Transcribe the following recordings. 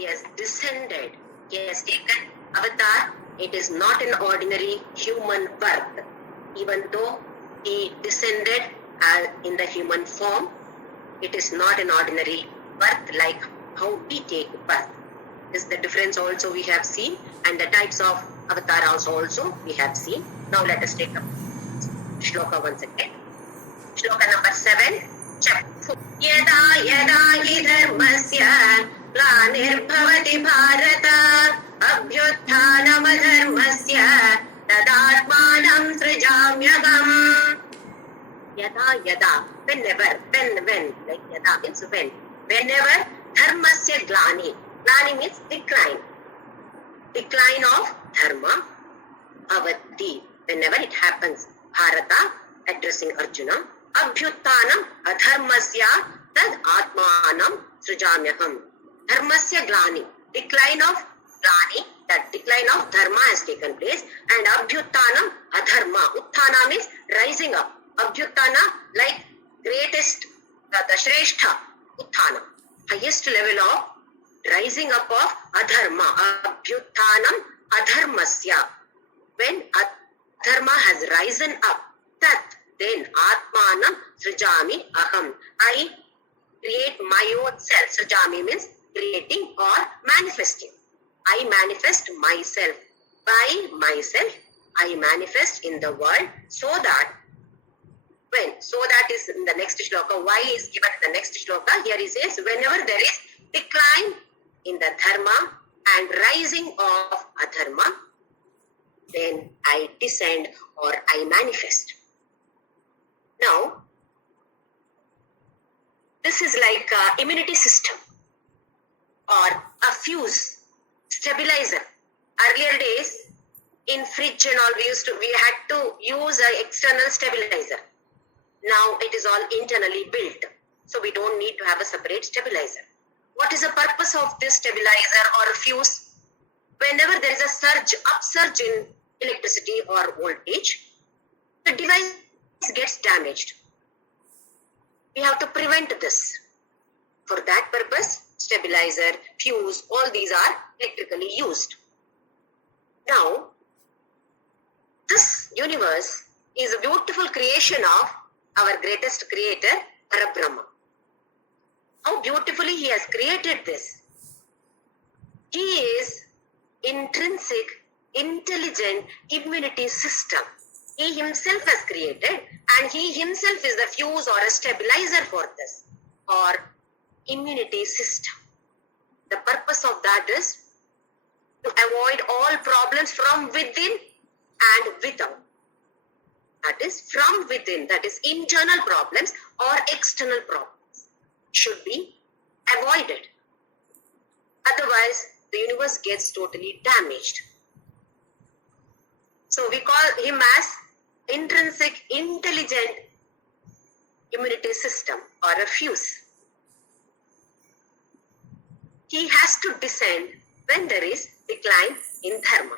he has descended. He has taken avatar. It is not an ordinary human birth. Even though he descended in the human form, it is not an ordinary birth like how we take birth. This is the difference also we have seen, and the types of avatars also we have seen. Now let us take up Shloka once again. Shloka number 7, chapter 4. Yada yada hi dharmasya glanirbhavati bharata abhyutthanam adharmasya tadatmanam srijamyaham. Yada yada, whenever, when, like yada means when. Whenever dharmasya glani. Glani means decline. Decline of dharma, bhavati. Whenever it happens, Bharata addressing Arjuna, abhyuttanam adharmasya tad atmanam srijamyaham. Dharmasya glani. Decline of glani, that decline of dharma has taken place, and abhyuttanam adharma. Utthana means rising up. Abhyuttana, like greatest, the Shrestha, Utthana, highest level of rising up of adharma. Abhyuttanam adharmasya. When adharma has risen up, tat, then atmanam srijami aham. I create my own self. Srijami means creating or manifesting. I manifest myself. By myself, I manifest in the world, so that when, so that is in the next shloka. Why is given in the next shloka? Here he says, whenever there is decline in the dharma and rising of adharma, then I descend or I manifest. Now, this is like an immunity system or a fuse, stabilizer. Earlier days, in fridge and all, we had to use an external stabilizer. Now it is all internally built, so we don't need to have a separate stabilizer. What is the purpose of this stabilizer or fuse? Whenever there is a surge, upsurge in electricity or voltage, the device gets damaged. We have to prevent this. For that purpose, stabilizer, fuse, all these are electrically used. Now, this universe is a beautiful creation of our greatest creator, Parabrahma. How beautifully he has created this. He is intrinsic, intelligent immunity system. He himself has created, and he himself is the fuse or a stabilizer for this, or immunity system. The purpose of that is to avoid all problems from within and without. That is from within, that is internal problems or external problems should be avoided. Otherwise, the universe gets totally damaged. So we call him as intrinsic, intelligent immunity system or a fuse. He has to descend when there is decline in dharma.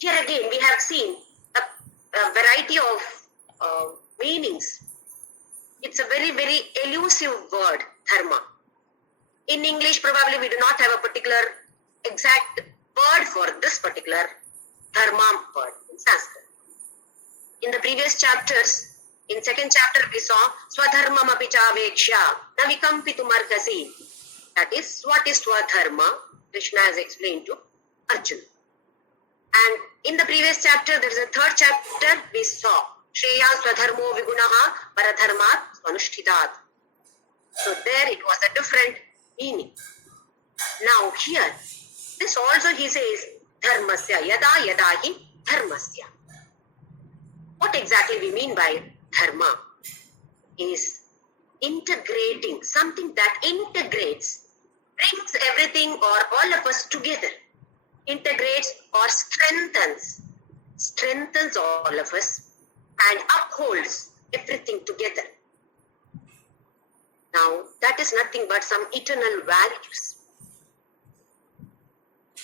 Here again, we have seen a variety of meanings. It's a very, very elusive word, dharma. In English, probably we do not have a particular exact word for this particular dharma word in Sanskrit. In the previous chapters, in second chapter, we saw swadharmam api chaveksha na vikampitum arhasi. That is, what is swadharma? Krishna has explained to Arjuna. And in the previous chapter, there is a third chapter, we saw Shreya Swadharmo Vigunaha Paradharmat Swanushthitat. So there it was a different meaning. Now here, this also he says, Dharmasya, Yada Yada Hi Dharmasya. What exactly we mean by dharma is integrating, something that integrates, brings everything or all of us together. Integrates or strengthens all of us and upholds everything together. Now, that is nothing but some eternal values.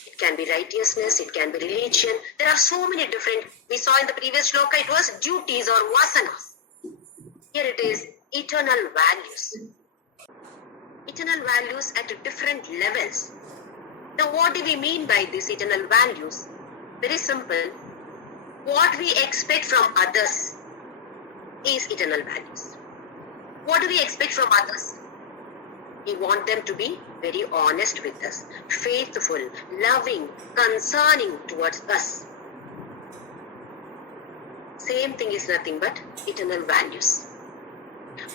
It can be righteousness, it can be religion. There are so many different, we saw in the previous shloka, it was duties or vasanas. Here it is eternal values. Eternal values at different levels. So what do we mean by these eternal values? Very simple. What we expect from others is eternal values. What do we expect from others? We want them to be very honest with us, faithful, loving, concerning towards us. Same thing is nothing but eternal values.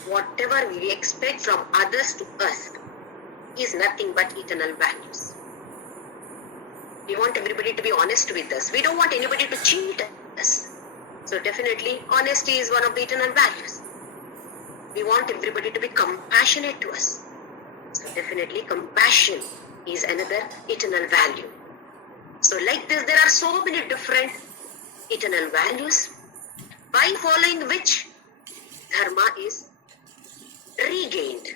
Whatever we expect from others to us is nothing but eternal values. We want everybody to be honest with us. We don't want anybody to cheat us. So definitely honesty is one of the eternal values. We want everybody to be compassionate to us. So definitely compassion is another eternal value. So like this, there are so many different eternal values by following which dharma is regained.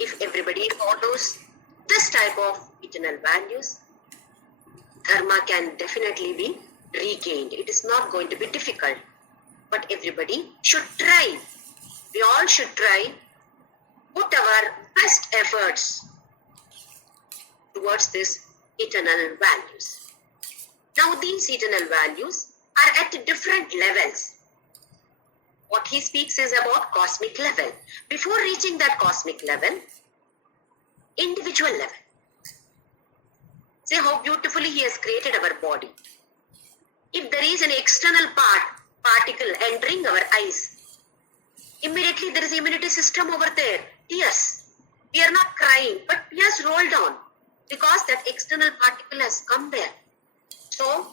If everybody follows this type of eternal values, dharma can definitely be regained. It is not going to be difficult, but everybody should try. We all should try, put our best efforts towards these eternal values. Now these eternal values are at different levels. What he speaks is about cosmic level. Before reaching that cosmic level, individual level. See how beautifully he has created our body. If there is an external particle entering our eyes, immediately there is immunity system over there. Tears. We are not crying, but tears roll down because that external particle has come there. So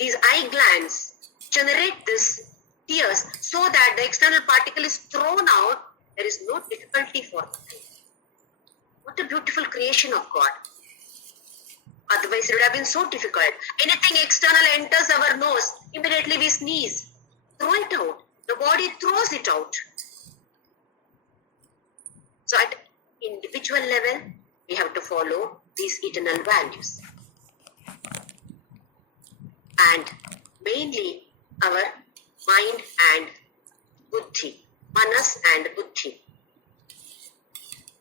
these eye glands generate this tears so that the external particle is thrown out. There is no difficulty for the eye. What a beautiful creation of God. Otherwise it would have been so difficult. Anything external enters our nose, immediately we sneeze. Throw it out. The body throws it out. So at individual level, we have to follow these eternal values. And mainly our mind and buddhi, manas and buddhi.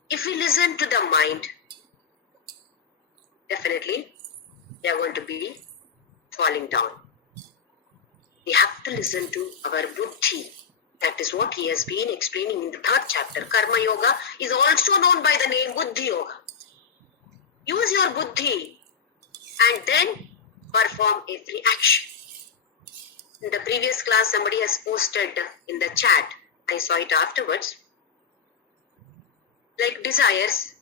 If we listen to the mind, definitely they are going to be falling down. We have to listen to our buddhi. That is what he has been explaining in the 3rd chapter. Karma Yoga is also known by the name Buddhi Yoga. Use your buddhi and then perform every action. In the previous class, somebody has posted in the chat. I saw it afterwards. Like desires.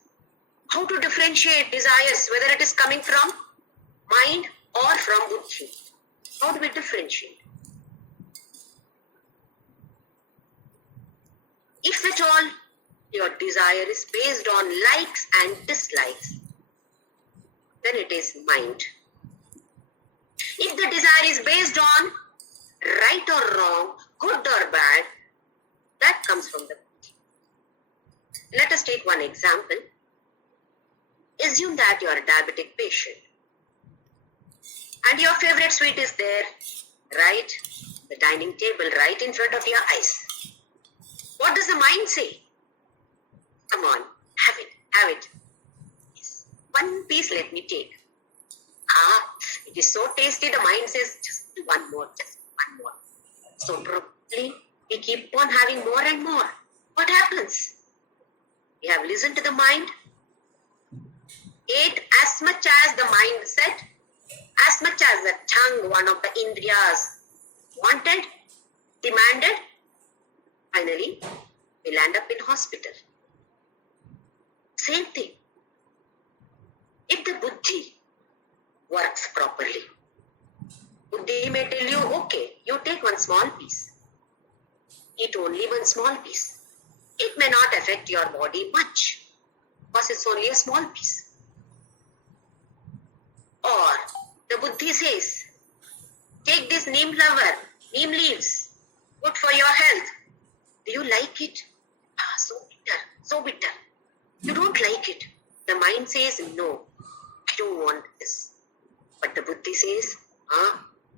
How to differentiate desires, whether it is coming from mind or from buddhi. How do we differentiate? If at all your desire is based on likes and dislikes, then it is mind. If the desire is based on right or wrong, good or bad, that comes from the buddhi. Let us take one example. Assume that you are a diabetic patient and your favorite sweet is there, right? The dining table right in front of your eyes. What does the mind say? Come on, have it, have it. Yes. One piece let me take. It is so tasty, the mind says just one more, just one more. So probably we keep on having more and more. What happens? We have listened to the mind, ate as much as the mind said, as much as the tongue, one of the indriyas, wanted, demanded. Finally, we land up in hospital. Same thing. If the buddhi works properly, buddhi may tell you, okay, you take one small piece. Eat only one small piece. It may not affect your body much because it's only a small piece. Or the buddhi says, take this neem flower, neem leaves, good for your health. Do you like it? So bitter, so bitter. You don't like it. The mind says, no, I don't want this. But the buddhi says,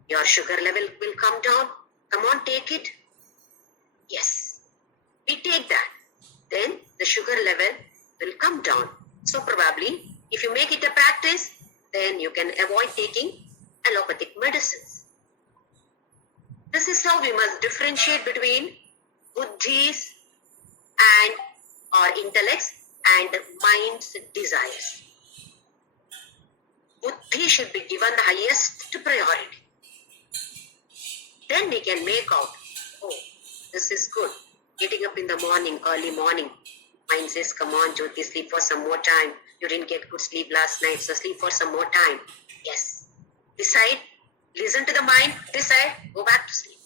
your sugar level will come down. Come on, take it. Yes, we take that. Then the sugar level will come down. So probably If you make it a practice, then you can avoid taking allopathic medicines. This is how we must differentiate between buddhis and our intellects and mind's desires. Buddhi should be given the highest priority. Then we can make out, oh, this is good. Getting up in the morning, early morning. Mind says, come on, Jyoti, sleep for some more time. You didn't get good sleep last night, so sleep for some more time. Yes. Decide, listen to the mind, decide, go back to sleep.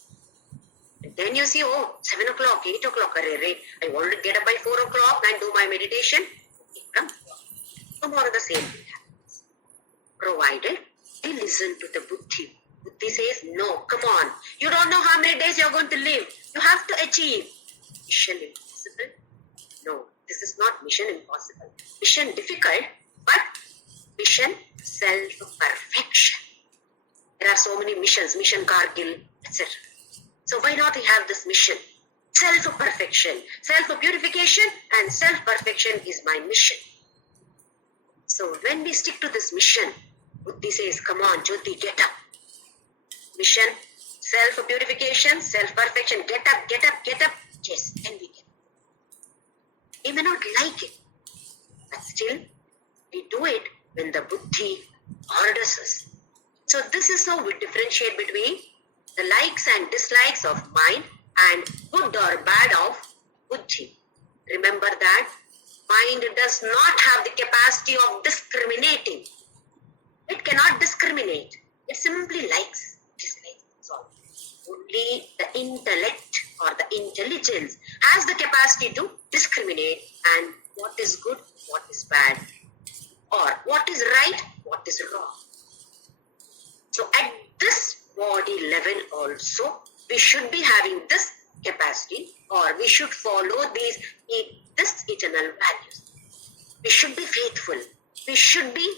And then you see, oh, 7 o'clock, 8 o'clock, I want to get up by 4 o'clock and do my meditation. Okay, tomorrow the same thing happens. Provided they listen to the buddhi. Buddhi says, no, come on. You don't know how many days you're going to live. You have to achieve. Mission impossible? No, this is not mission impossible. Mission difficult, but mission self-perfection. There are so many missions, mission Kargil, etc. So why not we have this mission? Self-perfection, self-purification and self-perfection is my mission. So when we stick to this mission, Buddhi says, come on, Jyoti, get up. Mission, self-purification, self-perfection, get up, get up, get up. Yes, then we get. We may not like it, but still we do it when the buddhi orders us. So this is how we differentiate between the likes and dislikes of mind and good or bad of buddhi. Remember that mind does not have the capacity of discriminating. It cannot discriminate. It simply likes, dislikes. That's all. Only the intellect or the intelligence has the capacity to discriminate and what is good, what is bad, or what is right, what is wrong. So at this body level also, we should be having this capacity, or we should follow this eternal values. We should be faithful. We should be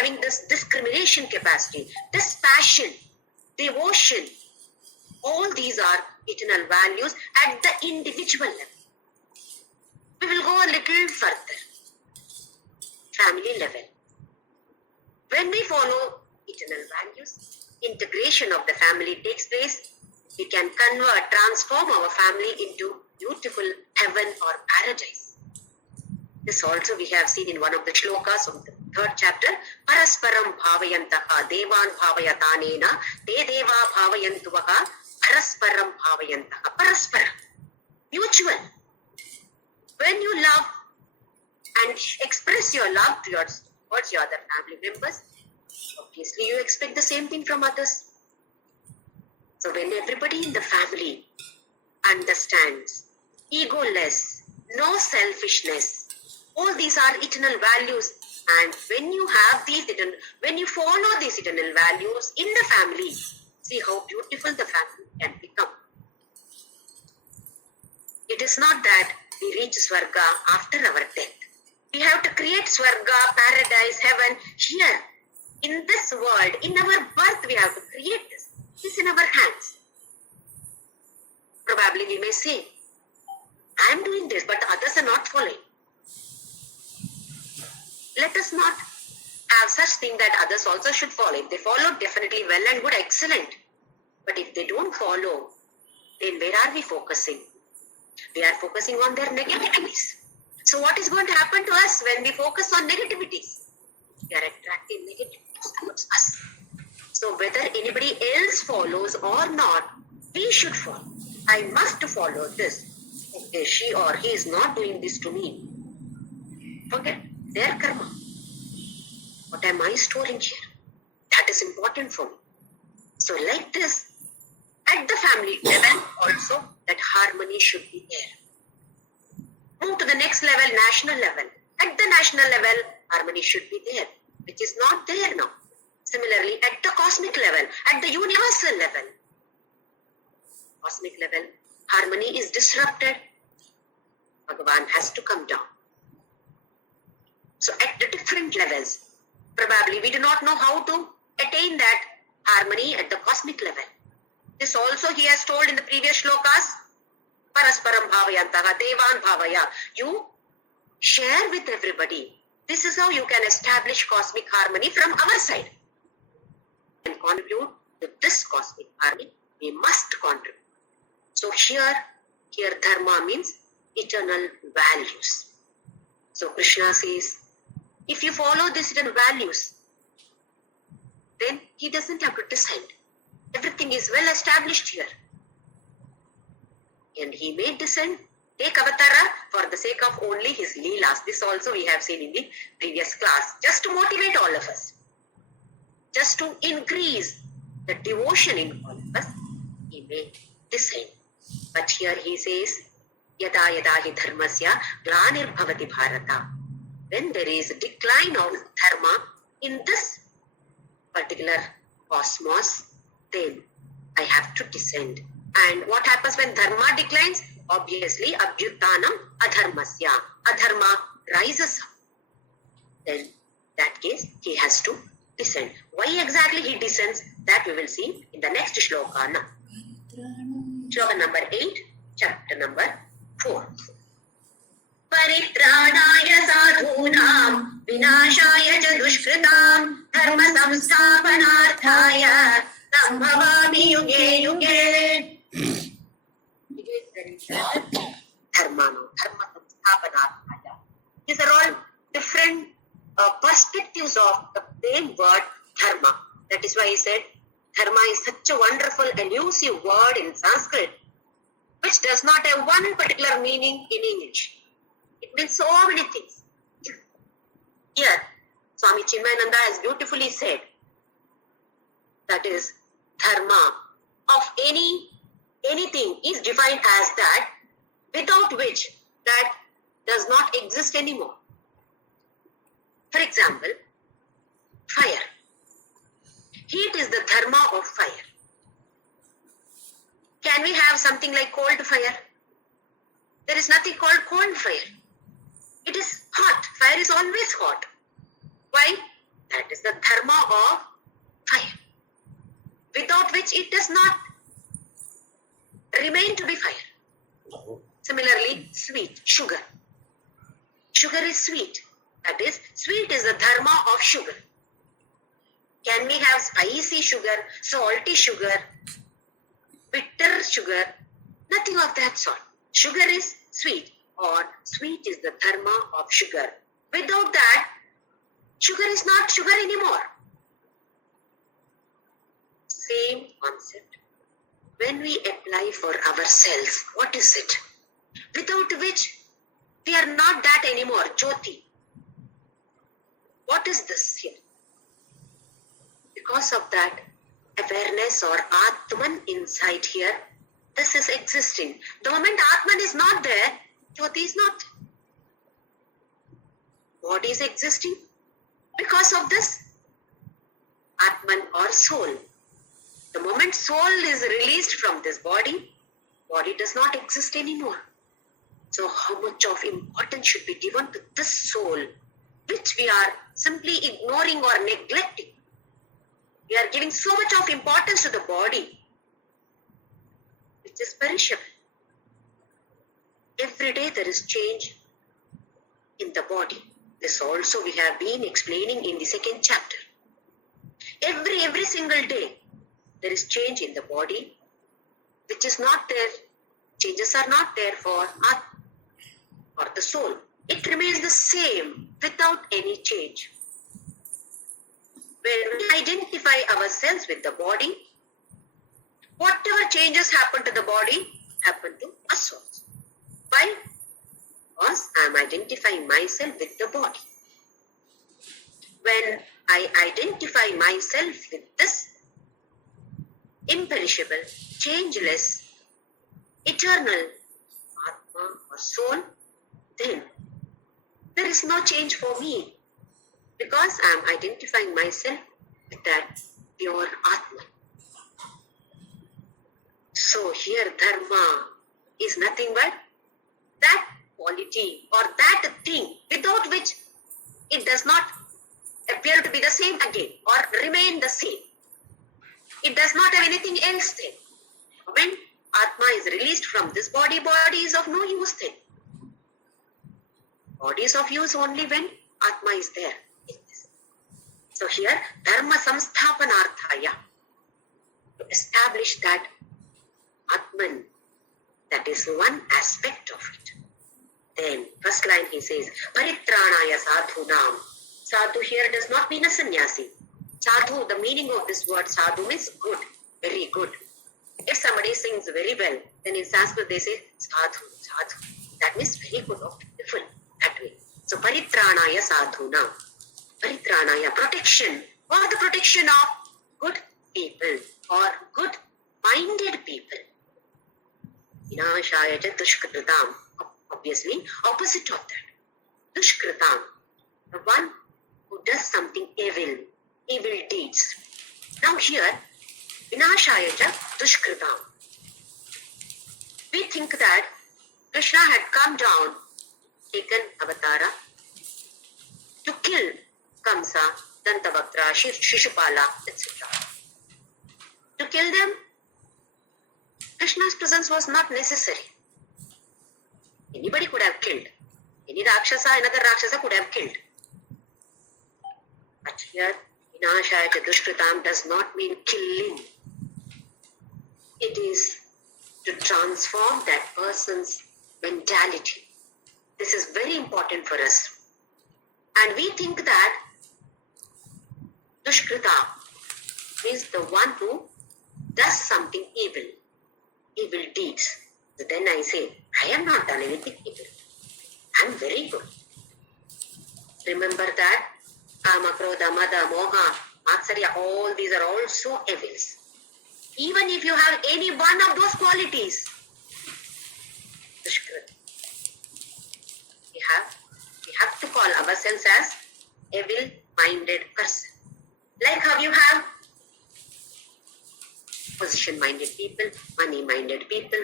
having this discrimination capacity, this passion, devotion. All these are eternal values at the individual level. We will go a little further. Family level. When we follow eternal values, integration of the family takes place. We can transform our family into beautiful heaven or paradise. This also we have seen in one of the shlokas of the 3rd chapter. Parasparam bhavayantaha devan bhavayatanena te deva bhavayantuvaha parasparam bhavayantaha. Parasparam. Mutual. When you love and express your love towards your other family members, obviously you expect the same thing from others. So when everybody in the family understands, egoless, no selfishness, all these are eternal values. And when you have these, when you follow these eternal values in the family, see how beautiful the family can become. It is not that we reach Swarga after our death. We have to create Swarga, paradise, heaven here. In this world, in our birth, we have to create this. It's in our hands. Probably we may say, I am doing this, but others are not following. Let us not have such thing that others also should follow. If they follow, definitely well and good, excellent. But if they don't follow, then where are we focusing? We are focusing on their negativities. So what is going to happen to us when we focus on negativities? We are attracting negativities towards us. So whether anybody else follows or not, we should follow. I must follow this. Okay, she or he is not doing this to me. Forget their karma. What am I storing here? That is important for me. So like this, at the family level also, that harmony should be there. Move to the next level, national level. At the national level, harmony should be there, which is not there now. Similarly, at the cosmic level, at the universal level, cosmic level, harmony is disrupted. Bhagavan has to come down. So at the different levels, probably we do not know how to attain that harmony at the cosmic level. This also he has told in the previous shlokas. Parasparam bhavayantaha devan bhavaya. You share with everybody. This is how you can establish cosmic harmony from our side. And contribute to this cosmic harmony, we must contribute. So here dharma means eternal values. So Krishna says, if you follow these eternal values, then he doesn't have to descend. Everything is well established here. And he may descend, take avatara for the sake of only his leelas. This also we have seen in the previous class. Just to motivate all of us. Just to increase the devotion in all of us, he may descend. But here he says, yada yada hi dharmasya glanir bhavati bharata. When there is a decline of dharma in this particular cosmos, then I have to descend. And what happens when dharma declines? Obviously, abhyutanam adharmasya. Adharma rises up. Then, in that case, he has to descend. Why exactly he descends? That we will see in the next shloka. Shloka number 8, chapter number 4. Paritranaya sadhunam vinashaya cha dushkritam dharma samsthapanarthaya sambhavami yuge yuge. Dharma samsthapanarthaya. These are all different perspectives of the same word dharma. That is why he said dharma is such a wonderful elusive word in Sanskrit, which does not have one particular meaning in English. It means so many things. Here, Swami Chinmayananda has beautifully said, that is, dharma of anything is defined as that without which that does not exist anymore. For example, fire. Heat is the dharma of fire. Can we have something like cold fire? There is nothing called cold fire. It is hot. Fire is always hot. Why? That is the dharma of fire, without which it does not remain to be fire. Similarly, sweet, sugar. Sugar is sweet. That is, sweet is the dharma of sugar. Can we have spicy sugar, salty sugar, bitter sugar? Nothing of that sort. Sugar is sweet, or sweet is the dharma of sugar. Without that, sugar is not sugar anymore. Same concept. When we apply for ourselves, what is it? Without which we are not that anymore. JYOTHI. What is this here? Because of that awareness or Atman inside here, this is existing. The moment Atman is not there, JYOTHI is not. Body is existing because of this Atman or soul. The moment soul is released from this body, body does not exist anymore. So how much of importance should be given to this soul, which we are simply ignoring or neglecting? We are giving so much of importance to the body, which is perishable. Every day there is change in the body. This also we have been explaining in the second chapter. Every single day there is change in the body, which is not there. Changes are not there for Atma or the soul. It remains the same without any change. When we identify ourselves with the body, whatever changes happen to the body, happen to us also. Why? Because I am identifying myself with the body. When I identify myself with this imperishable, changeless, eternal Atma or soul, then there is no change for me, because I am identifying myself with that pure Atman. So here dharma is nothing but that quality or that thing without which it does not appear to be the same again or remain the same. It does not have anything else then. When Atma is released from this body, body is of no use then. Body is of use only when Atma is there in this. So here, dharma samsthapanarthaya, to establish that Atman, that is one aspect of it. Then, first line he says, Paritranaya sadhunam. Sadhu here does not mean a sannyasi. Sadhu, the meaning of this word sadhu means good, very good. If somebody sings very well, then in Sanskrit they say sadhu, sadhu. That means very good or beautiful, that way. So, Paritranaya sadhunam. Paritranaya, protection. For the protection of good people or good-minded people. Vinashaya cha dushkritam. Obviously, opposite of that. Dushkritam, the one who does something evil deeds. Now here, Vinashaya cha dushkritam. We think that Krishna had come down, taken avatara to kill Kamsa, Dantavaktra, Shishupala, etc. To kill them, Krishna's presence was not necessary. Anybody could have killed. Any Rakshasa, another Rakshasa could have killed. But here, Vinashaya cha dushkritam does not mean killing. It is to transform that person's mentality. This is very important for us. And we think that dushkrita means the one who does something evil deeds. So then I say, I have not done anything evil. I am very good. Remember that Kama, Krodha, Mada, Moha, Matsarya, all these are also evils. Even if you have any one of those qualities, dushkrita. We have to call ourselves as evil-minded person. Like how you have position-minded people, money-minded people.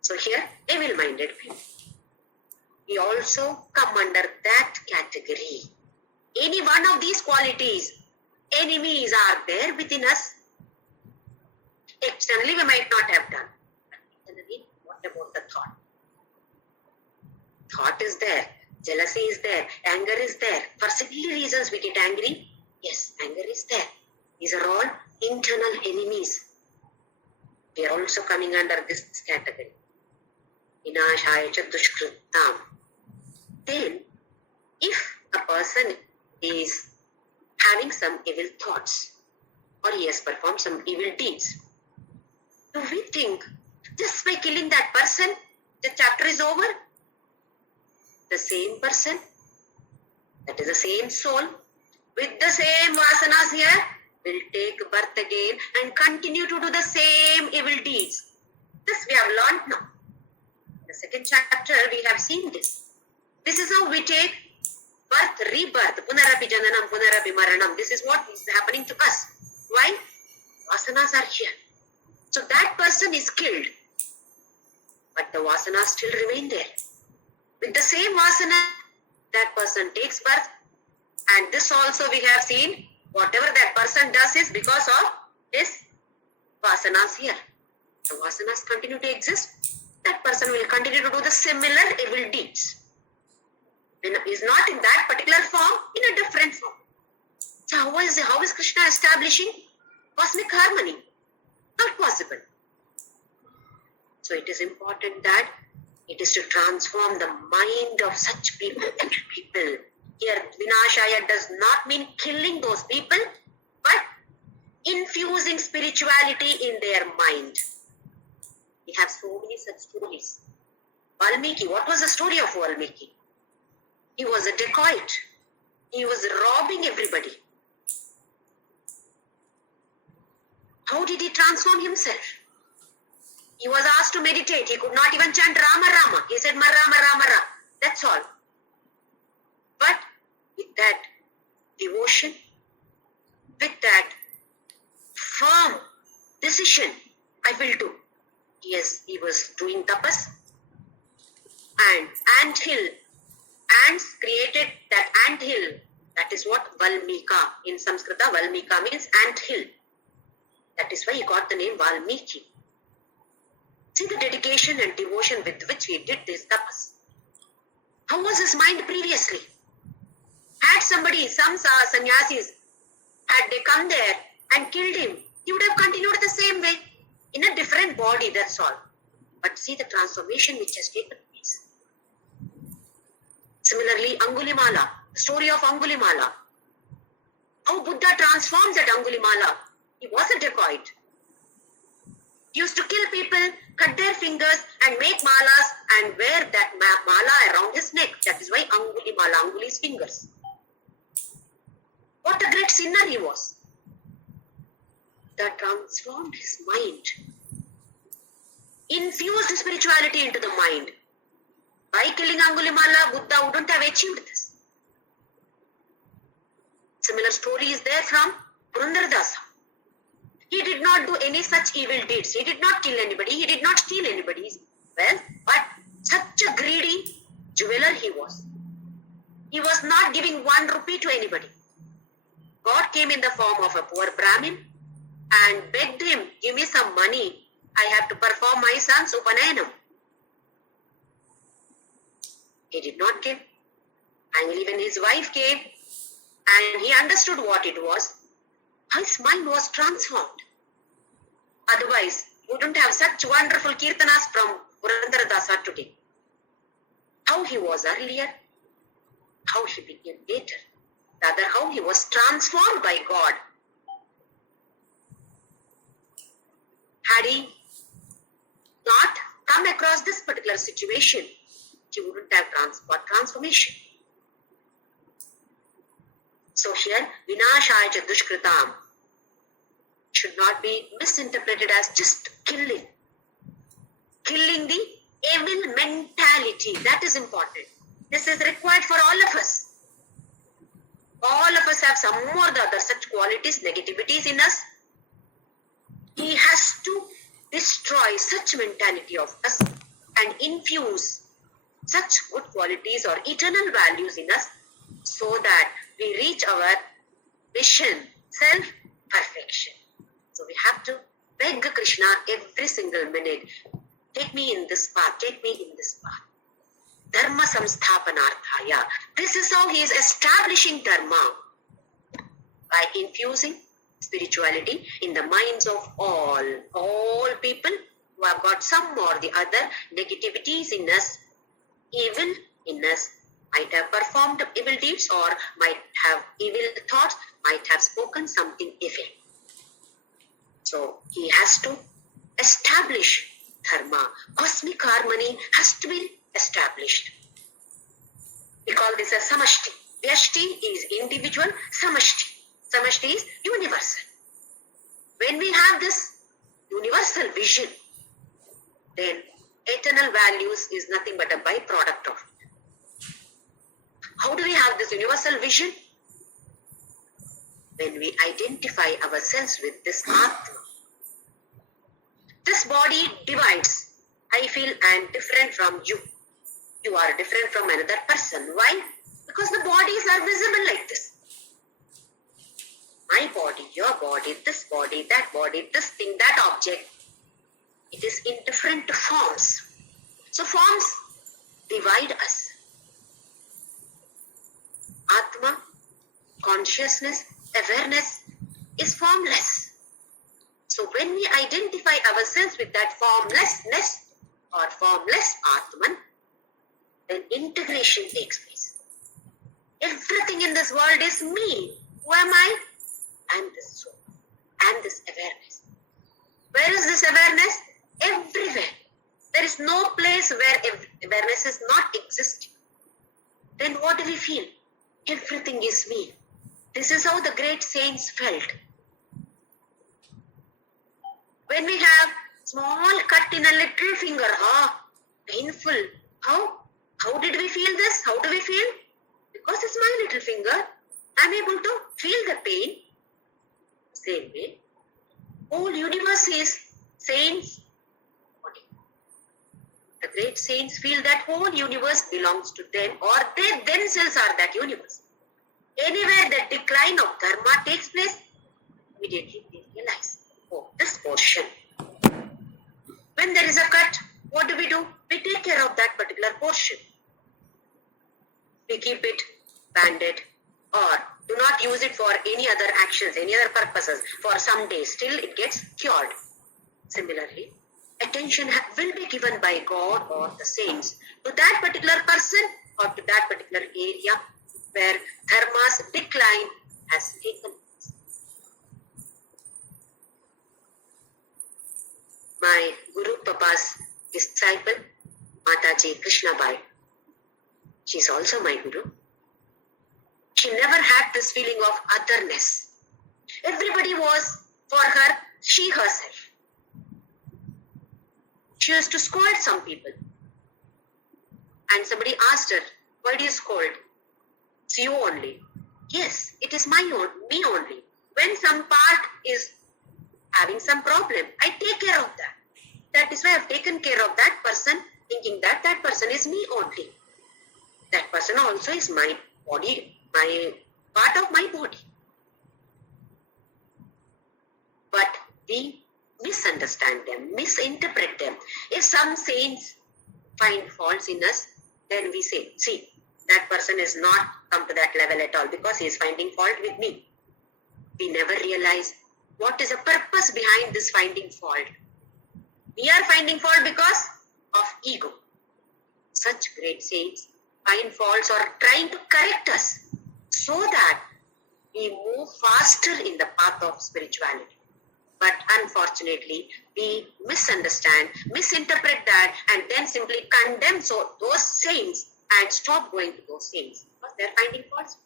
So here, evil-minded people. We also come under that category. Any one of these qualities, enemies are there within us. Externally, we might not have done. But internally, what about the thought? Thought is there, jealousy is there, anger is there. For silly reasons we get angry. Yes, anger is there. These are all internal enemies. We are also coming under this category. Vinashaya cha dushkritam. Then, if a person is having some evil thoughts or he has performed some evil deeds, do we think just by killing that person, the chapter is over? The same person, that is the same soul, with the same vasanas here, will take birth again and continue to do the same evil deeds. This we have learned now. In the second chapter, we have seen this. This is how we take birth, rebirth, punarapi jananam, punarapi maranam. This is what is happening to us. Why? Vasanas are here. So that person is killed, but the vasanas still remain there. With the same vasana, that person takes birth, and this also we have seen, whatever that person does is because of his vasanas here. The vasanas continue to exist. That person will continue to do the similar evil deeds. When he is not in that particular form, in a different form. So how is Krishna establishing cosmic harmony? Not possible. So it is important that it is to transform the mind of such people. Here, Vinashaya does not mean killing those people, but infusing spirituality in their mind. We have so many such stories. Valmiki, what was the story of Valmiki? He was a dacoit. He was robbing everybody. How did he transform himself? He was asked to meditate. He could not even chant Rama Rama. He said Rama Rama Rama. That's all. But with that devotion, with that firm decision, I will do. Yes, he was doing tapas, and anthill. Ants created that anthill. That is what Valmika. In Sanskrita, Valmika means anthill. That is why he got the name Valmiki. See the dedication and devotion with which he did this tapas. How was his mind previously? Had somebody, some sannyasis, had they come there and killed him, he would have continued the same way, in a different body, that's all. But see the transformation which has taken place. Similarly, Angulimala, the story of Angulimala. How Buddha transforms that Angulimala. He was a dacoit. He used to kill people, cut their fingers and make malas and wear that mala around his neck. That is why Angulimala, Anguli's fingers. What a great sinner he was. That transformed his mind. Infused spirituality into the mind. By killing Angulimala, Buddha wouldn't have achieved this. Similar story is there from Purandaradasa. He did not do any such evil deeds. He did not kill anybody. He did not steal anybody's wealth. But such a greedy jeweler he was. He was not giving 1 rupee to anybody. God came in the form of a poor Brahmin and begged him, give me some money. I have to perform my son's Upanayanam. He did not give. And even his wife came and he understood what it was. His mind was transformed. Otherwise, we wouldn't have such wonderful kirtanas from Purandaradasa today. How he was earlier, how he became later. Rather, how he was transformed by God. Had he not come across this particular situation, he wouldn't have got transformation. So here, Vinashaya cha Dushkritam should not be misinterpreted as just killing. Killing the evil mentality, that is important. This is required for all of us. All of us have some or the other such qualities, negativities in us. He has to destroy such mentality of us and infuse such good qualities or eternal values in us so that we reach our vision, self-perfection. So we have to beg Krishna every single minute, take me in this path, take me in this path. Dharma samsthapanarthaya. This is how he is establishing dharma, by infusing spirituality in the minds of all people who have got some or the other negativities in us, evil in us, might have performed evil deeds or might have evil thoughts, might have spoken something evil. So he has to establish dharma. Cosmic harmony has to be established. We call this a samashti. Vyashti is individual, samashti. Samashti is universal. When we have this universal vision, then eternal values is nothing but a byproduct of it. How do we have this universal vision? When we identify ourselves with this Atma. This body divides. I feel I am different from you. You are different from another person. Why? Because the bodies are visible like this. My body, your body, this thing, that object. It is in different forms. So forms divide us. Atma, consciousness, awareness is formless. So when we identify ourselves with that formlessness or formless Atman, then integration takes place. Everything in this world is me. Who am I? I am this soul. I am this awareness. Where is this awareness? Everywhere. There is no place where awareness is not existing. Then what do we feel? Everything is me. This is how the great saints felt. When we have small cut in a little finger, painful. How did we feel this? How do we feel? Because it's my little finger. I'm able to feel the pain. Same way, whole universe is saints' body. The great saints feel that whole universe belongs to them, or they themselves are that universe. Anywhere the decline of dharma takes place, immediately they realize, this portion. When there is a cut, what do? We take care of that particular portion. We keep it banded, or do not use it for any other actions, any other purposes for some days, still it gets cured. Similarly, attention will be given by God or the saints to that particular person or to that particular area where dharma's decline has taken place. My Guru Papa's disciple, Mataji Krishnabai, she is also my Guru. She never had this feeling of otherness. Everybody was for her, she herself. She used to scold some people. And somebody asked her, why do you scold? It's you only. Yes, it is me only. When some part is having some problem, I take care of that. That is why I've taken care of that person, thinking that that person is me only. That person also is my body, my part of my body. But we misunderstand them, misinterpret them. If some saints find faults in us, then we say, see, that person is not come to that level at all because he is finding fault with me. We never realize what is the purpose behind this finding fault. We are finding fault because of ego. Such great saints find faults or trying to correct us so that we move faster in the path of spirituality. But unfortunately, we misunderstand, misinterpret that, and then simply condemn those saints and stop going to those saints because they are finding faults.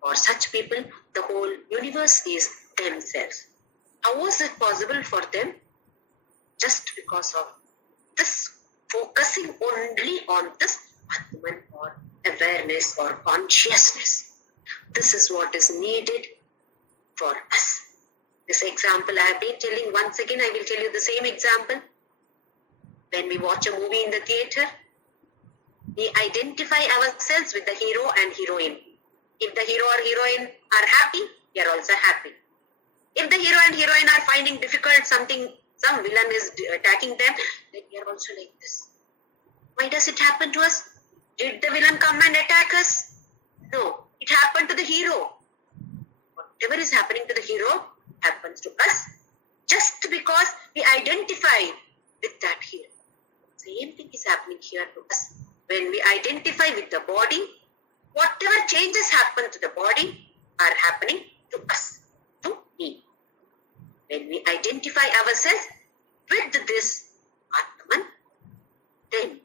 For such people, the whole universe is themselves. How was it possible for them? Just because of this focusing only on this Atman or awareness or consciousness. This is what is needed for us. This example I have been telling, once again I will tell you the same example. When we watch a movie in the theater, we identify ourselves with the hero and heroine. If the hero or heroine are happy, we are also happy. If the hero and heroine are finding difficult something, some villain is attacking them, then we are also like this. Why does it happen to us? Did the villain come and attack us? No, it happened to the hero. Whatever is happening to the hero happens to us just because we identify with that hero. Same thing is happening here to us. When we identify with the body, whatever changes happen to the body are happening to us, to me. When we identify ourselves with this Atman, then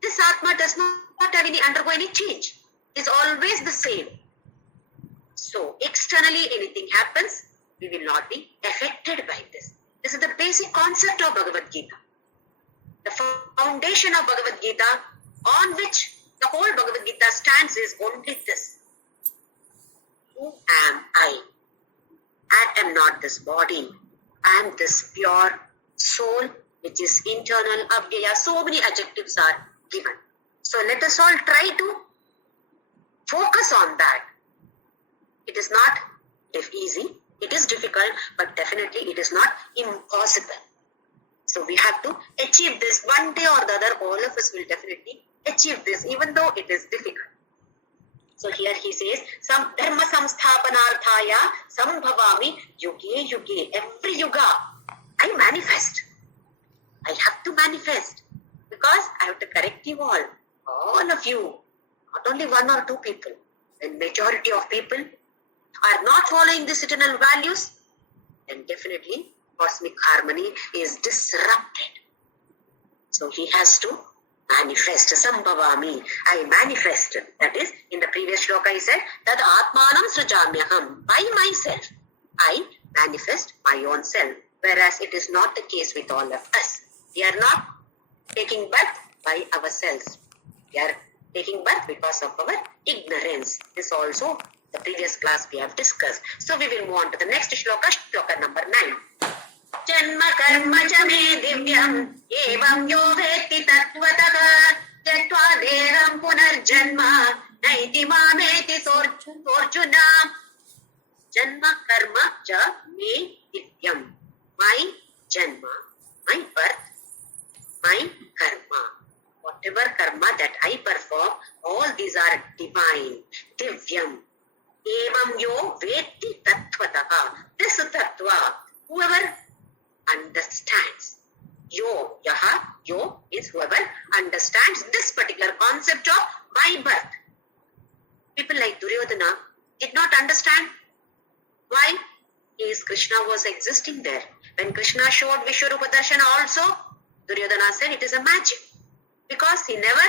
this Atma does not have undergo any change. It is always the same. So externally anything happens, we will not be affected by this. This is the basic concept of Bhagavadgita. The foundation of Bhagavadgita on which the whole Bhagavadgita stands is only this. Who am I? I am not this body. I am this pure soul which is internal, abhyaya. So many adjectives are given. So let us all try to focus on that. It is not easy. It is difficult, but definitely it is not impossible. So we have to achieve this one day or the other. All of us will definitely achieve this, even though it is difficult. So here he says, "Sam dharma samsthapanarthaya sambhavami yuge yuge." Every yuga, I manifest. I have to manifest because I have to correct you all of you, not only one or two people. When majority of people are not following these eternal values, then definitely cosmic harmony is disrupted. So he has to manifest. Sambhavami, I manifest. That is, in the previous shloka he said, that Atmanam srujamyaham, by myself, I manifest my own self. Whereas it is not the case with all of us. We are not taking birth by ourselves. We are taking birth because of our ignorance. This also the previous class we have discussed. So we will move on to the next shloka, shloka number 9. Janma karma cha me divyam evam yo vetti tattvataha yattva deham punarjanma naiti mameti sorjuna. Janma karma cha me divyam. My janma, my birth, my karma. Whatever karma that I perform, all these are divine, divya. understand. Why? Is Krishna was existing there. When Krishna showed Vishwarupa Darshana also, Duryodhana said it is a magic. Because he never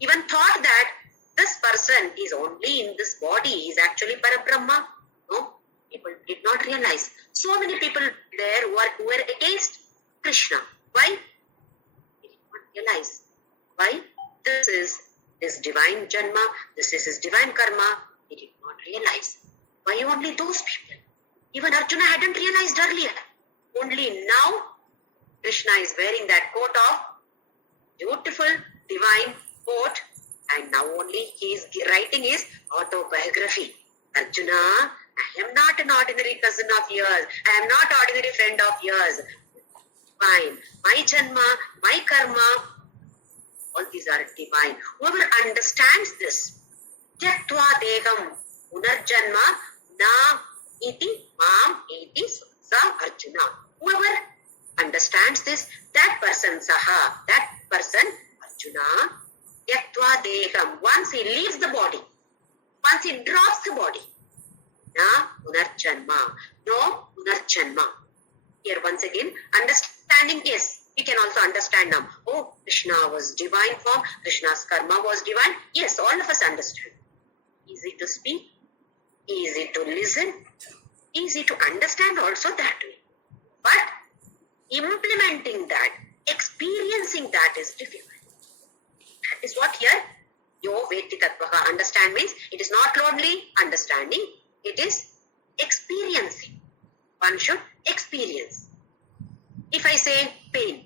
even thought that this person is only in this body, he is actually Parabrahma. No, people did not realize. So many people there who were against Krishna. Why? They did not realize. Why? This is his divine Janma, this is his divine Karma. He did not realize. Why only those people? Even Arjuna hadn't realized earlier. Only now Krishna is wearing that coat of beautiful divine coat, and now only he is writing his autobiography. Arjuna, I am not an ordinary cousin of yours. I am not ordinary friend of yours. Fine. My Janma, my Karma, all these are divine. Whoever understands this, Tyaktva Deham Punarjanma Na Iti Mam Iti Sa Arjuna. Whoever understands this, that person Saha, that person Arjuna, Tyaktva Deham, once he leaves the body, once he drops the body, Na Punarjanma, no Punarjanma. Here once again, understanding, yes, we can also understand now. Oh, Krishna was divine form, Krishna's karma was divine. Yes, all of us understand. Easy to speak, easy to listen, easy to understand also that way. But implementing that, experiencing that is difficult. That is what here Yo Veti Tattvaha, understand means it is not only understanding, it is experiencing. One should experience. If I say pain,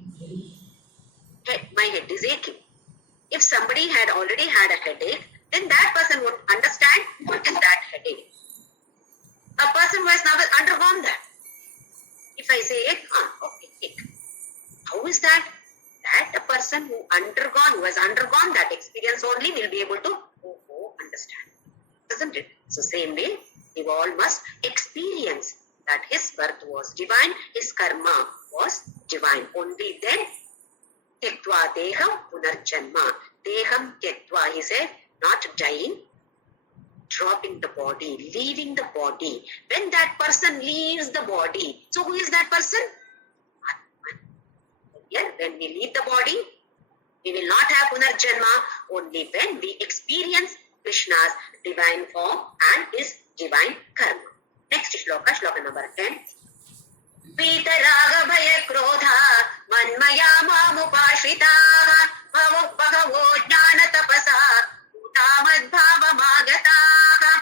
my head is aching. If somebody had already had a headache, then that person would understand what is that headache. A person who has now undergone that. If I say ache, okay, ache. How is that? That a person who has undergone that experience only will be able to understand. Isn't it? So same way, we all must experience that his birth was divine, his karma was divine. Only then, Tyaktva Deham Punarjanma. Deham Tyaktva, he said, not dying, dropping the body, leaving the body. When that person leaves the body, so who is that person? Atman. Here, when we leave the body, we will not have Punarjanma, only when we experience Krishna's divine form and his divine karma. Next shloka, shloka number 10. Pita raga bhaya krodha manmaya mamupashvitaha bhagavo jnana tapasa utamad bhava magataha.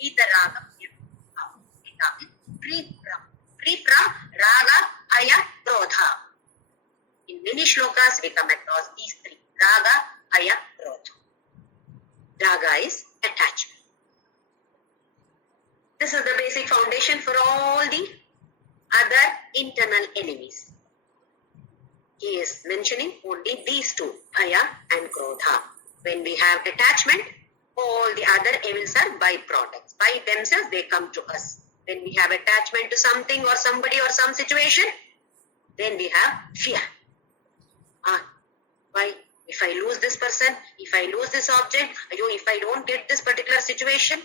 Pita raga, free from raga, aya, krodha. In many shlokas we come across these three. Raga, aya, krodha. Raga is attachment. This is the basic foundation for all the other internal enemies. He is mentioning only these two, Bhaya and Krodha. When we have attachment, all the other evils are byproducts. By themselves, they come to us. When we have attachment to something or somebody or some situation, then we have fear. Why? If I lose this person, if I lose this object, if I don't get this particular situation,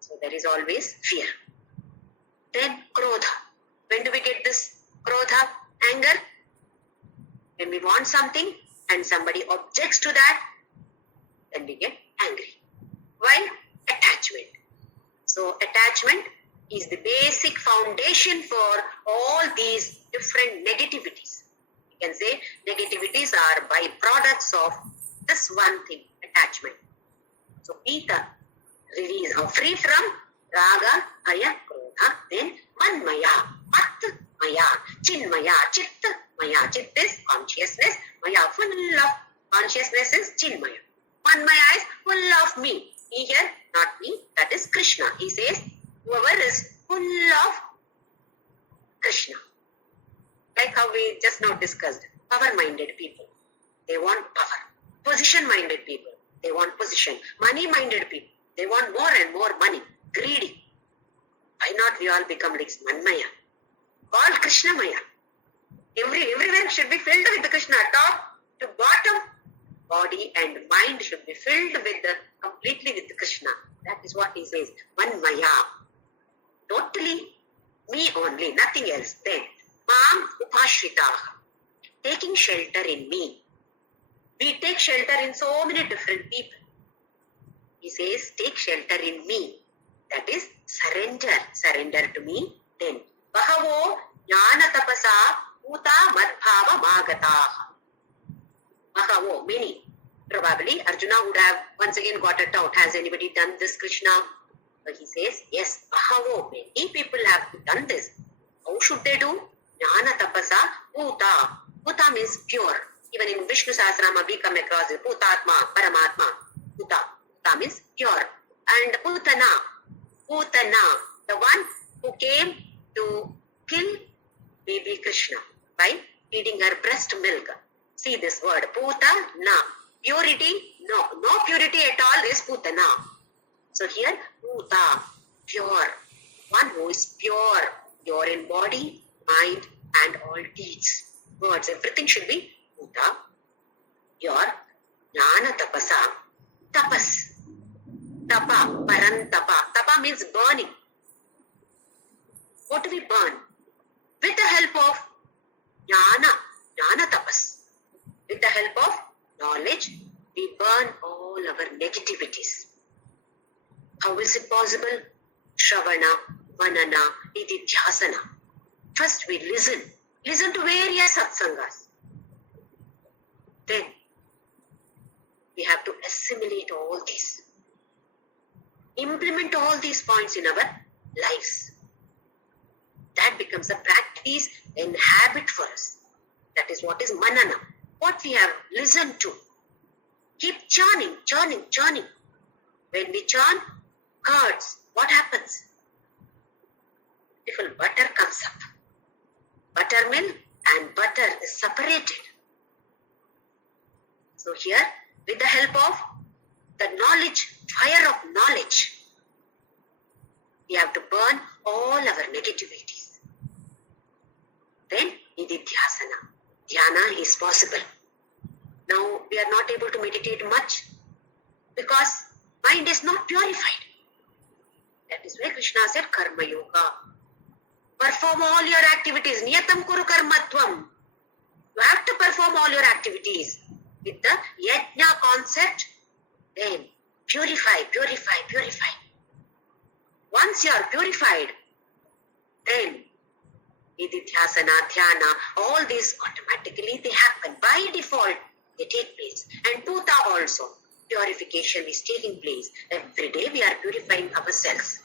so there is always fear. Then Krodha. When do we get this Krodha? Anger. When we want something and somebody objects to that, then we get angry. Why? Attachment. So attachment is the basic foundation for all these different negativities. You can say negativities are byproducts of this one thing, attachment. So Pita, release or free from raga, aya, krodha, then manmaya, matmaya, chinmaya, chittmaya. Chit is consciousness, maya full of consciousness is chinmaya. Manmaya is full of me. Here, not me, that is Krishna. He says, whoever is full of Krishna. Like how we just now discussed, power-minded people, they want power. Position-minded people, they want position. Money-minded people, they want more and more money. Greedy. Why not we all become like Manmaya? All Krishnamaya. Everywhere should be filled with Krishna, top to bottom. body and mind should be filled with completely with Krishna. That is what he says. Manmaya. Totally me only, nothing else. Then, Mam Upashritaha. Taking shelter in me. We take shelter in so many different people. He says, take shelter in me. That is surrender. Surrender to me. Then, Bahavo Jnana Tapasa Uta Madbhava Magataha. Bahavo, many. Probably Arjuna would have once again got it out. Has anybody done this, Krishna? So he says, yes, Bahavo, many people have done this. How should they do? Jnana Tapasa Uta. Uta means pure. Even in Vishnu Sahasrama we come across it. Putatma, Paramatma. Uta. Uta means pure. And Putana. Putana. The one who came to kill baby Krishna by feeding her breast milk. See this word. Putana. Purity? No. No purity at all is Putana. So here, Puta. Pure. One who is pure. Pure in body, mind and all deeds. Words, everything should be Puta, pure, Jnana Tapasa, Tapas, Tapa, Parantapa. Tapa means burning. What do we burn? With the help of Jnana Tapas. With the help of knowledge, we burn all our negativities. How is it possible? Shravana, Manana, Nididhyasana. First we listen. Listen to various satsangas. Then we have to assimilate all these. Implement all these points in our lives. That becomes a practice and habit for us. That is what is manana. What we have listened to. Keep churning. When we churn, curds, what happens? Beautiful butter comes up. Buttermilk and butter is separated. So here, with the help of the knowledge, fire of knowledge, we have to burn all our negativities. Then, Nididhyasana. Dhyana is possible. Now, we are not able to meditate much because mind is not purified. That is why Krishna said, Karma Yoga. Perform all your activities. Niyatam kuru karmatvam. You have to perform all your activities with the yajna concept. Then purify. Once you are purified, then nididhyasana, dhyana, all these automatically they happen. By default, they take place. And puta also. Purification is taking place. Every day we are purifying ourselves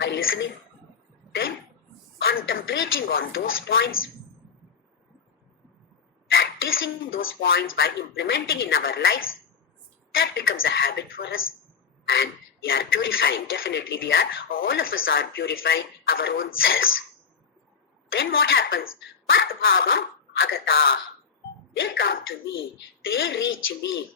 by listening. Then contemplating on those points, practicing those points by implementing in our lives, that becomes a habit for us. And we are purifying. Definitely all of us are purifying our own selves. Then what happens? Mat bhavam agata. They come to me. They reach me.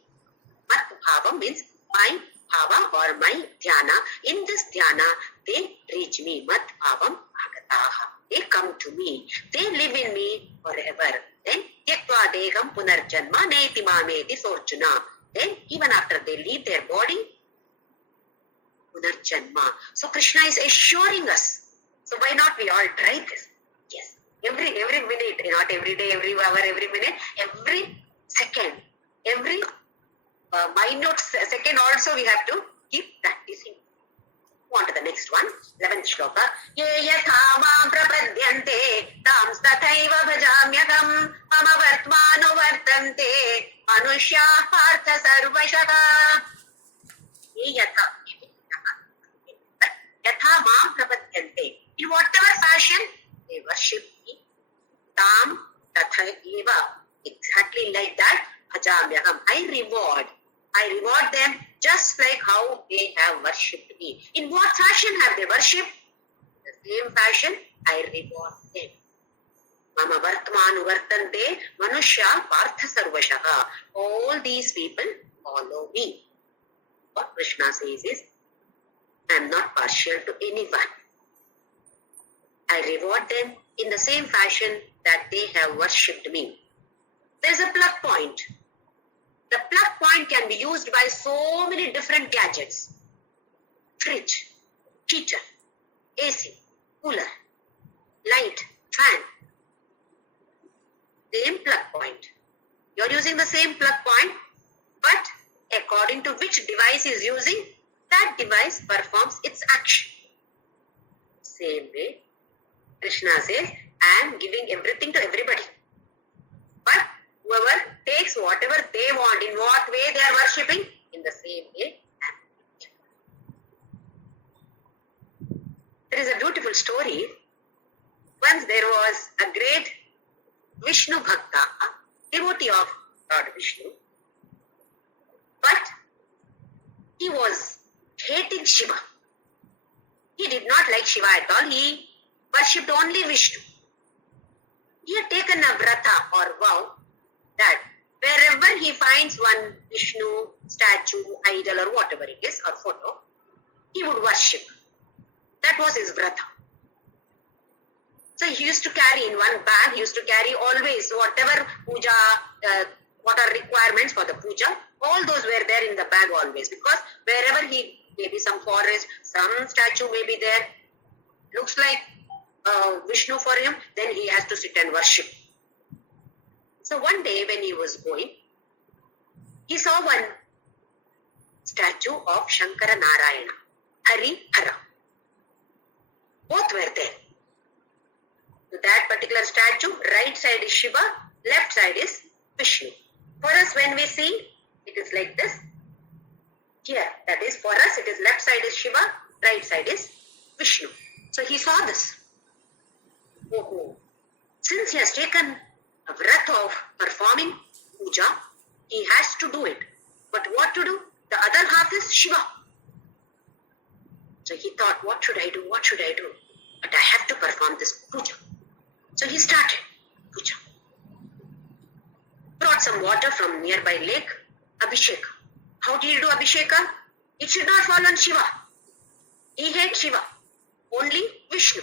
Mat bhavam means my bhava or my dhyana. In this dhyana, they reach me. Mat bhavam agataha. They come to me. They live in me forever. Then yaktva deham punarjanma neti mameti sorjuna. Then even after they leave their body, punarjanma. So Krishna is assuring us. So why not we all try this? Yes. Every minute, not every day, every hour, every minute, every second, every minute second also we have to keep practicing. On to the next one, 11th shloka. Ye yatha mam prapadyante tam tathaiva bhajamyaham mama vartmano vartante manushya partha sarvashah. Ye yatha mam prapadyante. In whatever fashion they worship me, tam tathaiva, exactly like that, bhajamyaham, I reward them just like how they have worshipped me. In what fashion have they worshipped? The same fashion I reward them. Mama vartmanu vartante manushya partha sarvashah. All these people follow me. What Krishna says is, I am not partial to anyone. I reward them in the same fashion that they have worshipped me. There is a plug point. The plug point can be used by so many different gadgets. Fridge, heater, AC, cooler, light, fan. Same plug point. You are using the same plug point, but according to which device is using, that device performs its action. Same way, Krishna says, I am giving everything to everybody. But whoever takes whatever they want, in what way they are worshipping, in the same way. There is a beautiful story. Once there was a great Vishnu Bhakta, devotee of Lord Vishnu, but he was hating Shiva. He did not like Shiva at all. He worshipped only Vishnu. He had taken a vrata or vow that wherever he finds one Vishnu statue, idol or whatever it is, or photo, he would worship. That was his vrata. So he used to carry in one bag, he used to carry always whatever puja, what are requirements for the puja, all those were there in the bag always, because wherever he, maybe some forest, some statue may be there, looks like Vishnu for him, then he has to sit and worship. So one day when he was going, he saw one statue of Shankara Narayana, Hari Hara. Both were there. To that particular statue, right side is Shiva, left side is Vishnu. For us, when we see, it is like this. Here, that is for us, it is left side is Shiva, right side is Vishnu. So he saw this. Oh. Since he has taken a vrata of performing puja, he has to do it. But what to do? The other half is Shiva. So he thought, what should I do? What should I do? But I have to perform this puja. So he started puja. Brought some water from nearby lake, Abhishek. How did he do Abhisheka? It should not fall on Shiva. He hates Shiva. Only Vishnu.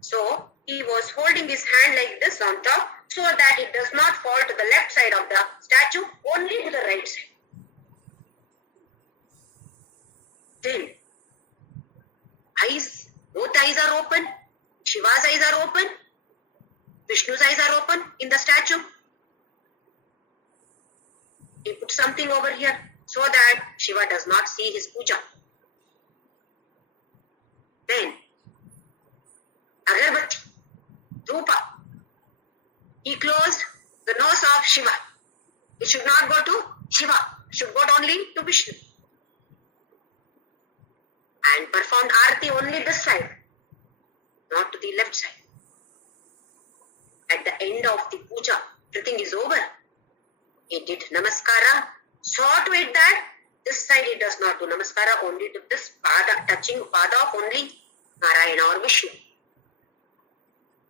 So he was holding his hand like this on top so that it does not fall to the left side of the statue, only to the right side. Then eyes, both eyes are open. Shiva's eyes are open. Vishnu's eyes are open in the statue. He put something over here so that Shiva does not see his puja. Then agarbatti, dhupa. He closed the nose of Shiva. It should not go to Shiva. It should go only to Vishnu. And performed arati only this side, not to the left side. At the end of the puja, everything is over. He did namaskara. Saw to it that this side he does not do namaskara, only to this pada, touching pada of only Narayana or Vishnu.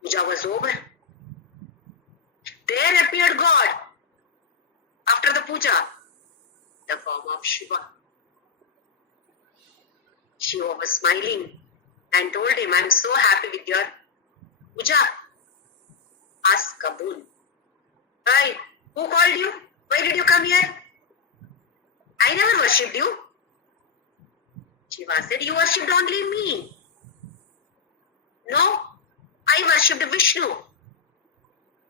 Puja was over. There appeared God. After the puja, the form of Shiva. Shiva was smiling and told him, I am so happy with your puja. Ask Kabul. Right? Who called you? Why did you come here? I never worshipped you. Shiva said, you worshipped only me. No, I worshipped Vishnu.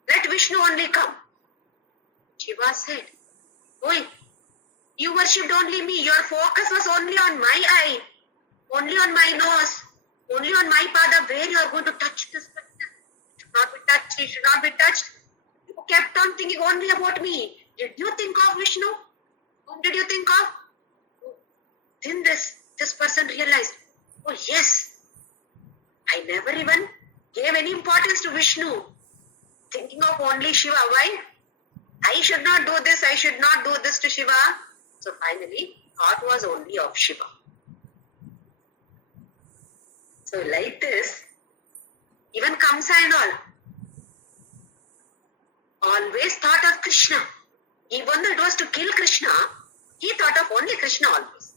Let Vishnu only come. Shiva said, Oi, you worshipped only me. Your focus was only on my eye, only on my nose, only on my pada, where you are going to touch this. It should not be touched, it should not be touched. You kept on thinking only about me. Did you think of Vishnu? Whom did you think of? Then this person realized, oh yes, I never even gave any importance to Vishnu. Thinking of only Shiva. Why? I should not do this, I should not do this to Shiva. So finally, thought was only of Shiva. So like this, even Kamsa and all, always thought of Krishna. Even though it was to kill Krishna, he thought of only Krishna always.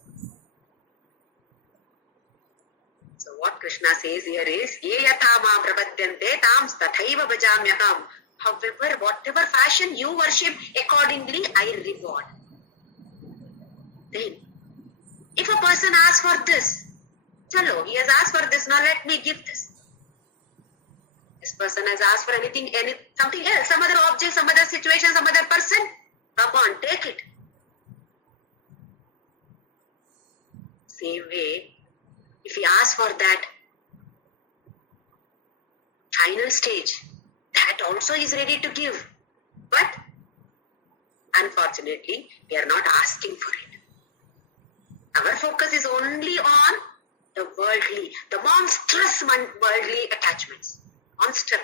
So what Krishna says here is, Ye yatha ma prabhadyante tam tathaiva bhajamyaham. However, whatever fashion you worship, accordingly I reward. Then, if a person asks for this, chalo, he has asked for this, now let me give this. This person has asked for something else, some other object, some other situation, some other person. Come on, take it. Same way, if he asks for that final stage, that also is ready to give. But unfortunately, we are not asking for it. Our focus is only on the worldly, the monstrous worldly attachments. Monster.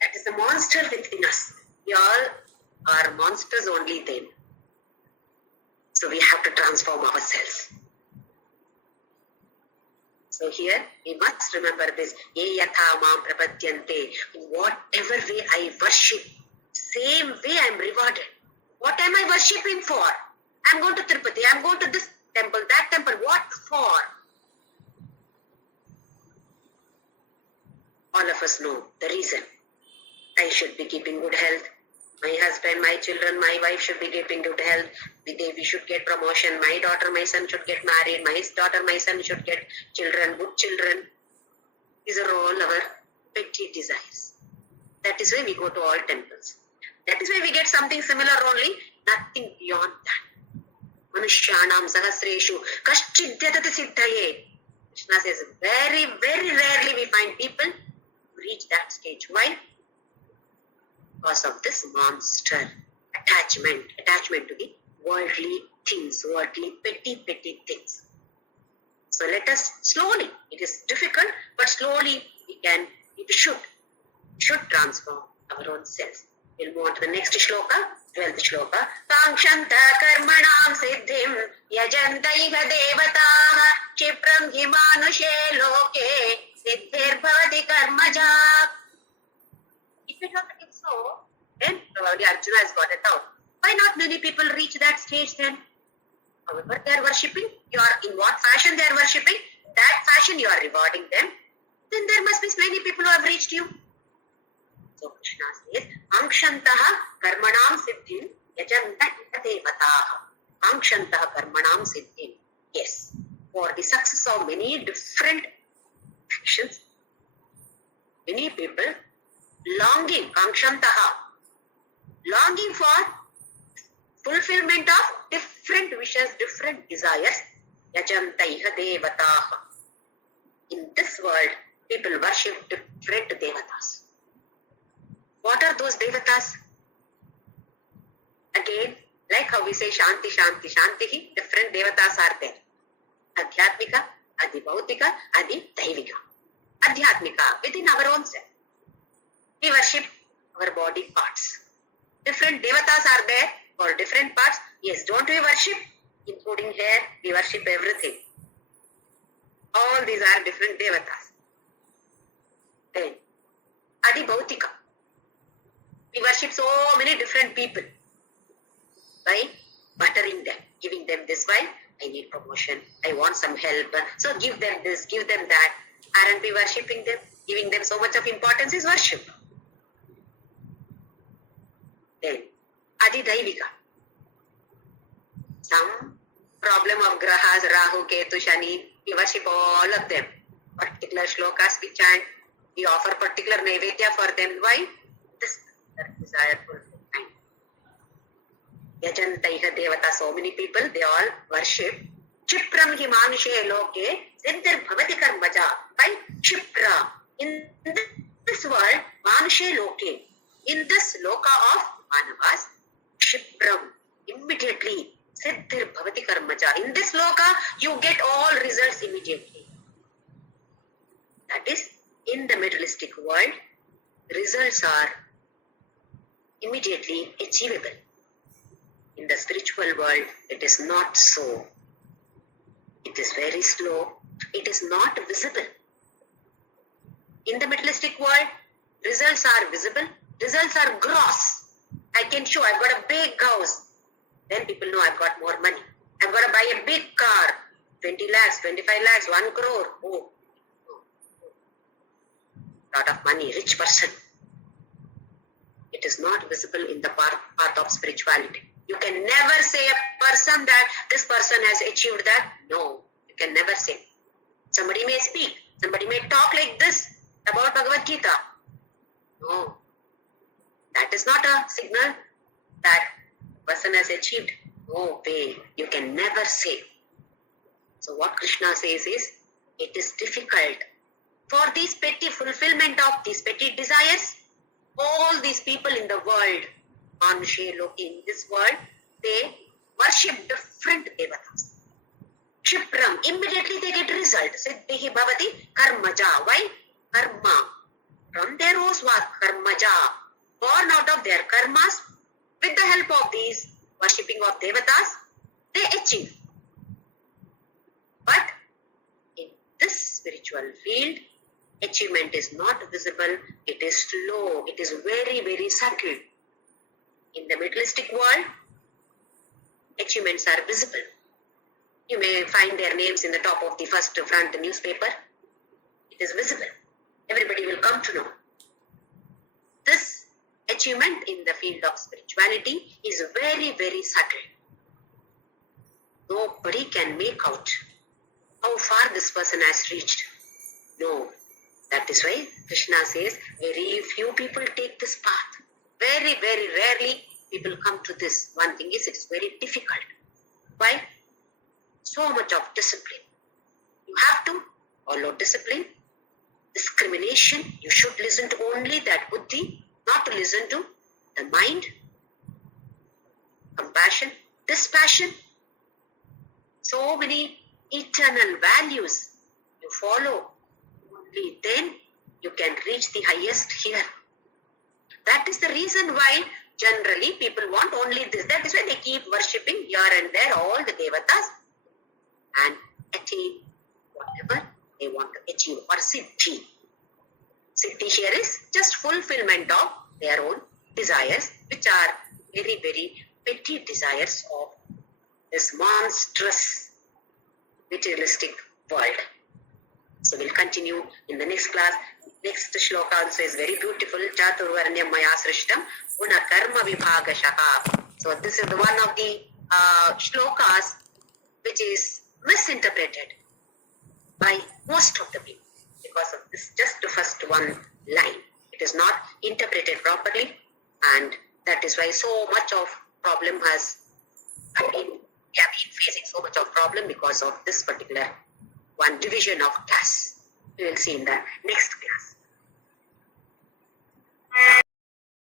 That is the monster within us. We all are monsters only then. So we have to transform ourselves. So here we must remember this. Ye yatha mam prapadyante. In whatever way I worship, same way I am rewarded. What am I worshipping for? I am going to Tirupati. I am going to this temple, that temple. What for? All of us know the reason. I should be keeping good health. My husband, my children, my wife should be keeping good health. We should get promotion. My daughter, my son should get married. My daughter, my son should get children, good children. These are all our petty desires. That is why we go to all temples. That is why we get something similar only, nothing beyond that. Manushyanam sahasreshu kaschidhyatati siddhaye. Krishna says, very, very rarely we find people who reach that stage. Why? Because of this monster attachment to the worldly things, worldly petty things. So let us slowly, it is difficult, but slowly we should transform our own self. We'll move on to the next shloka, 12th shloka. Kankshanta karmanam siddhim yajantaiha devataha chipram himanushe loke siddhir bhavati karmaja. If it is so, then probably Arjuna has got it out. Why not many people reach that stage then? However they are worshipping, in what fashion they are worshipping, that fashion you are rewarding them. Then there must be many people who have reached you. So Krishna says, Angshantaha karmanam siddhim yajanta devataha. Angshantaha karmanam siddhim. Yes, for the success of many different actions, many people longing for fulfillment of different wishes, different desires. Yajantaiha devataha. In this world, people worship different devatas. What are those devatas? Again, like how we say Shanti, Shanti, Shantihi, different devatas are there. Adhyatmika, Adibhautika, Adidaivika. Adhyatmika, within our own self. We worship our body parts. Different devatas are there for different parts. Yes, don't we worship? Including hair, we worship everything. All these are different devatas. Then, Adibhautika. We worship so many different people. By buttering them, giving them this. Why? I need promotion. I want some help. So give them this, give them that. Aren't we worshipping them? Giving them so much of importance is worship. Then, Adidaivika. Some problem of grahas, Rahu, Ketu, Shani, we worship all of them. Particular shlokas we chant, we offer particular naivedya for them. Why? This desire fulfillment. Yajantaiha devata, so many people, they all worship. Chipram himanushe loke, siddhir bhavati karmaja. By Chipra. In this world, manushe loke. In this loka of Manavas, Chipram. Immediately. Siddhir bhavati karmaja. In this loka, you get all results immediately. That is, in the materialistic world, results are immediately achievable. In the spiritual world, it is not so. It is very slow. It is not visible. In the materialistic world, results are visible. Results are gross. I can show I've got a big house. Then people know I've got more money. I've got to buy a big car. 20 lakhs, 25 lakhs, 1 crore. Oh. Lot of money, rich person. It is not visible in the path of spirituality. You can never say a person that this person has achieved that. No, you can never say. Somebody may speak, somebody may talk like this about Bhagavadgita. No, that is not a signal that person has achieved. No way, you can never say. So what Krishna says is, it is difficult for these petty fulfillment of these petty desires. All these people in the world, Manushe Loki, in this world, they worship different devatas. Kshipram, immediately they get result. Siddhihi bhavati karmaja. Why? Karma. From their whose work, karmaja. Born out of their karmas, with the help of these worshipping of devatas, they achieve. But in this spiritual field, achievement is not visible, it is slow, it is very, very subtle. In the materialistic world, achievements are visible. You may find their names in the top of the first front newspaper. It is visible. Everybody will come to know. This achievement in the field of spirituality is very, very subtle. Nobody can make out how far this person has reached. No. That is why Krishna says, very few people take this path. Very, very rarely people come to this. One thing is, it is very difficult. Why? So much of discipline. You have to follow discipline. Discrimination. You should listen to only that buddhi, not to listen to the mind. Compassion, dispassion. So many eternal values you follow. Only then you can reach the highest here. That is the reason why generally people want only this. That is why they keep worshipping here and there all the devatas and attain whatever they want to achieve, or siddhi. Siddhi here is just fulfillment of their own desires, which are very, very petty desires of this monstrous materialistic world. So we'll continue in the next class. Next shloka also is very beautiful. Chaturvarnyam maya srishtam guna karma vibhagashaha. So this is the one of the shlokas which is misinterpreted by most of the people because of this just the first one line. It is not interpreted properly, and that is why so much of problem has been facing so much of problem because of this particular one division of class. We will see in the next